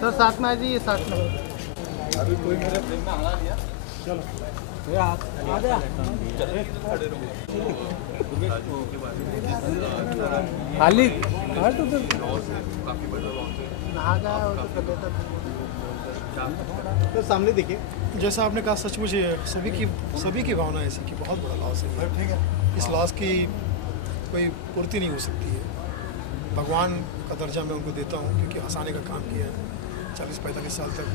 Sir साथ में आ जाइए, साथ में। अभी कोई मेरे फ्रेम में आना नहीं है। चलो खाली तो सामने देखिए। जैसा आपने कहा, सचमुच सभी की भावना ऐसी कि बहुत बड़ा लॉस है। ठीक है, इस लॉस की कोई पूर्ति नहीं हो सकती है। भगवान का दर्जा मैं उनको देता हूँ क्योंकि हंसाने का काम किया है 40-45 साल तक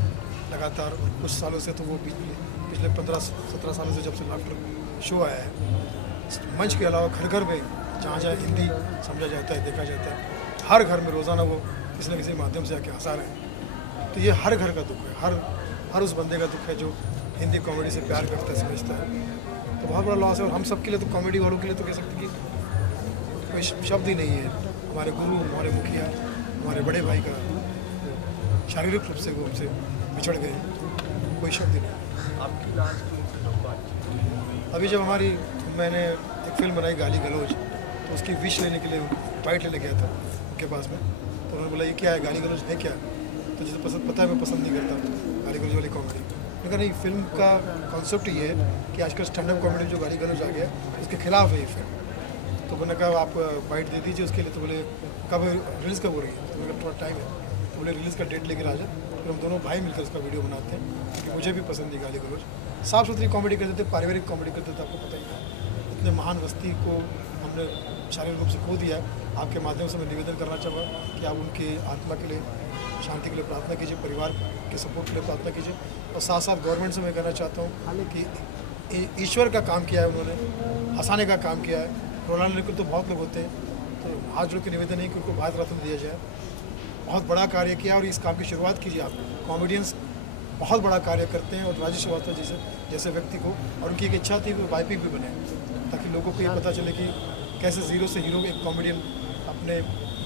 लगातार। कुछ सालों से तो वो पिछले 15-17 सालों से जब से लाफ्टर शो आया है, मंच के अलावा घर घर में जहाँ जहाँ हिंदी समझा जाता है, देखा जाता है, हर घर में रोज़ाना वो किसी न किसी माध्यम से आके हंसा रहे हैं। तो ये हर घर का दुख है, हर उस बंदे का दुख है जो हिंदी कॉमेडी से प्यार करता है, समझता है। तो बहुत बड़ा लॉस है। और हम सब के लिए तो, कॉमेडी वालों के लिए तो कह सकते कि कोई शब्द ही नहीं है। हमारे गुरु, हमारे मुखिया, हमारे बड़े भाई का शारीरिक रूप से वो हमसे बिछड़ गए, कोई शब्द ही नहीं। आपकी लास्ट अभी जब मैंने एक फिल्म बनाई गाली गलौज, तो उसकी विश लेने के लिए बाइट लेने गया था उनके पास में। तो उन्होंने बोला ये क्या है, गाली गलौज है क्या? तो जिसे पता है मैं पसंद नहीं करता गाली गलौज वाली कॉमेडी। मैंने कहा नहीं, फिल्म का कॉन्सेप्ट ये है कि आजकल स्टैंड अप कॉमेडी जो गाली गलौज आ गया उसके खिलाफ है ये फिल्म। तो मैंने कहा आप बाइट दे दीजिए उसके लिए। तो बोले कब रिलीज़ कब हो रही है? तो मैंने कहा थोड़ा टाइम है। तो बोले रिलीज़ का डेट लेकर आ जाए, फिर हम दोनों भाई मिलकर उसका वीडियो बनाते हैं क्योंकि मुझे भी पसंद है गाली गलौज। साफ़ सुथरी कॉमेडी करते थे, पारिवारिक कॉमेडी करते थे, आपको पता ही था। इतने महान हस्ती को हमने शारीरिक रूप से खो दिया है। आपके माध्यम से मैं निवेदन करना चाहूँगा कि आप उनकी आत्मा के लिए, शांति के लिए प्रार्थना कीजिए, परिवार के सपोर्ट के लिए प्रार्थना कीजिए। और साथ साथ गवर्नमेंट से मैं कहना चाहता हूँ कि ईश्वर का काम किया है उन्होंने, हंसाने का काम किया है। रोलाना लेकर तो बहुत लोग होते हैं, तो हाथ जोड़ के निवेदन है कि उनको भारत रत्न दिया जाए। बहुत बड़ा कार्य किया और इस काम की शुरुआत कीजिए आप। कॉमेडियंस बहुत बड़ा कार्य करते हैं और राजू श्रीवास्तव जैसे व्यक्ति को, और उनकी एक इच्छा थी कि वो बायोपिक भी बने ताकि लोगों को ये पता चले कि कैसे ज़ीरो से हीरो एक कॉमेडियन अपने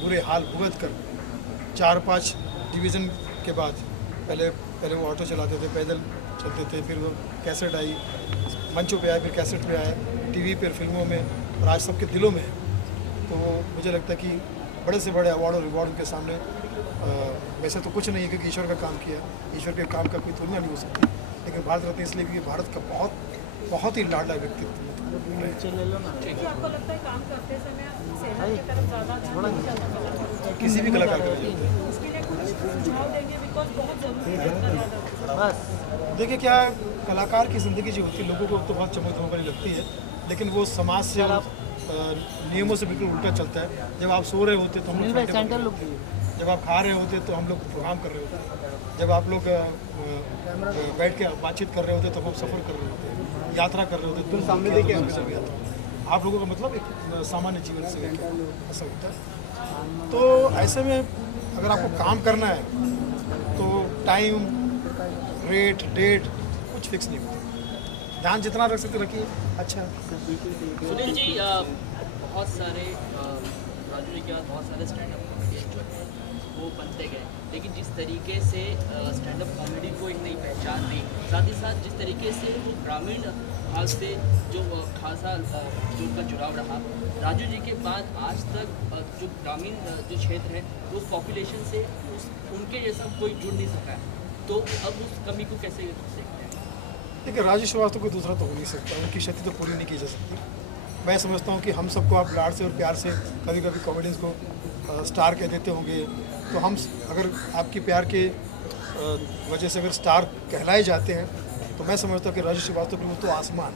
बुरे हाल भुगत कर 4-5 डिवीज़न के बाद, पहले वो ऑटो चलाते थे, पैदल चलते थे, फिर वो कैसेट आई, मंचों पे आए, फिर कैसेट पे आए, टीवी पर, फिल्मों में, और आज सबके दिलों में है। तो मुझे लगता है कि बड़े से बड़े अवार्ड और रिवॉर्ड उनके सामने वैसे तो कुछ नहीं है क्योंकि ईश्वर का काम किया, ईश्वर के काम का कोई तुलना नहीं हो सकती। लेकिन भारत रत्न इसलिए क्योंकि भारत का बहुत ही लाडला व्यक्तित्व। आपको लगता है काम करते समय सेना की तरफ ज़्यादा किसी भी कलाकार का इसके लिए कुछ सुझाव देंगे? बिकॉज बहुत ज़रूरी है। बस देखिए क्या कलाकार की ज़िंदगी जो होती है, लोगों को तो बहुत चमक धमक वाली लगती है, लेकिन वो समाज से और नियमों से बिल्कुल उल्टा चलता है। जब आप सो रहे होते तो हम लोग, जब आप खा रहे होते तो हम लोग प्रोग्राम कर रहे होते हैं, जब आप लोग बैठ के बातचीत कर रहे होते तो हम सफ़र कर रहे होते हैं, यात्रा कर रहे होते। तो सामने देखिए आप लोगों का मतलब एक सामान्य जीवन से ऐसा होता है। तो ऐसे में अगर आपको काम करना है तो टाइम, रेट, डेट कुछ फिक्स नहीं होता। ध्यान जितना रख सकते रखिए। अच्छा सुनील जी, बहुत सारे राजू जी के बाद बहुत सारे स्टैंड अप कॉमेडियन जो हैं वो बनते गए, लेकिन जिस तरीके से स्टैंड अप कॉमेडी को एक नई पहचान दी, साथ ही साथ जिस तरीके से वो ग्रामीण भाग से जो खासा जो उनका जुड़ाव रहा, राजू जी के बाद आज तक जो ग्रामीण जो क्षेत्र है उस पॉपुलेशन से उनके जैसा कोई जुड़ नहीं सका है। तो अब उस कमी को कैसे देखते हैं? देखिए राजू श्रीवास्तव को दूसरा तो हो नहीं सकता, उनकी क्षति तो पूरी नहीं की जा सकती। मैं समझता हूँ कि हम सबको आप लाड से और प्यार से कभी कभी कॉमेडियंस को स्टार कह देते होंगे, तो हम अगर आपकी प्यार के वजह से अगर स्टार कहलाए जाते हैं तो मैं समझता हूँ कि राजू श्रीवास्तव की वो तो आसमान,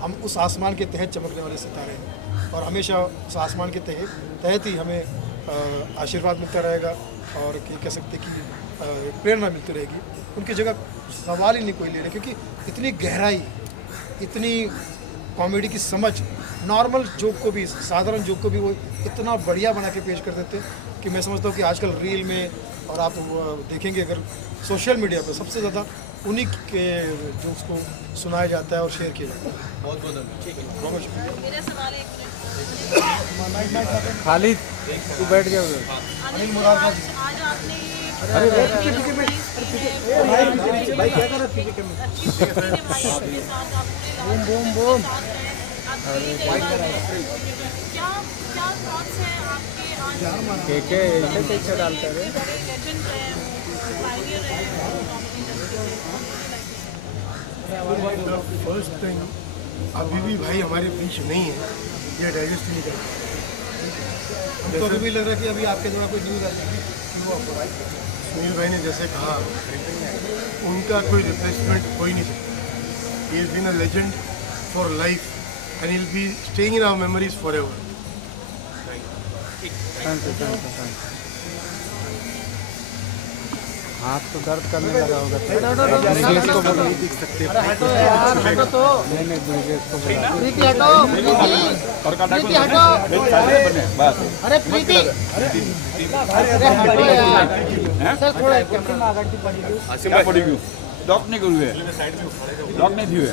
हम उस आसमान के तहत चमकने वाले सितारे हैं और हमेशा उस आसमान के तहत ही हमें आशीर्वाद मिलता रहेगा और कह सकते कि प्रेरणा मिलती रहेगी। उनकी जगह सवाल ही नहीं कोई ले रहे, क्योंकि इतनी गहराई, इतनी कॉमेडी की समझ, नॉर्मल जोक को भी, साधारण जोक को भी वो इतना बढ़िया बना के पेश कर देते कि मैं समझता हूँ कि आजकल रील में और आप देखेंगे अगर सोशल मीडिया पर सबसे ज़्यादा उन्हीं के जोक्स को सुनाया जाता है और शेयर किया जाता है। बहुत बहुत धन्यवाद। बहुत शुक्रिया। मेरा सवाल एक खाली तू बैठ गया उधर। अनिल मुराद, आज आपने अरे भाई क्या कर रहा है? Boom boom boom. बात करी जाए क्या क्या थॉट्स हैं आपके आज के ऐसे कैसे डालते हैं बड़े लेजेंड हैं पायनियर हैं कॉमेडी इंडस्ट्री फर्स्ट टाइम अभी भी भाई हमारे बीच नहीं है, ये डाइजेस्ट नहीं कर हमको अभी भी लग रहा है कि अभी आपके द्वारा कोई न्यूज़ आ जाएगी कि वो आपको सुनील भाई ने जैसे कहा उनका कोई रिप्लेसमेंट हो ही नहीं सकता। He is been a legend for life and he will be staying in our memories forever. हाथ तो दर्द करने लगा होगा। ब्रिजेश को बोलो दिख सकते हैं। हटो यार, हटो तो। नहीं ब्रिजेश को बोलो। प्रीति हटो, प्रीति हटो। अरे प्रीति, अरे हटो यार। सर थोड़ा कैमरा में आगे पड़ी। आसिम पड़ी क्यों? लॉक नहीं करूँ है, लॉक नहीं थी है।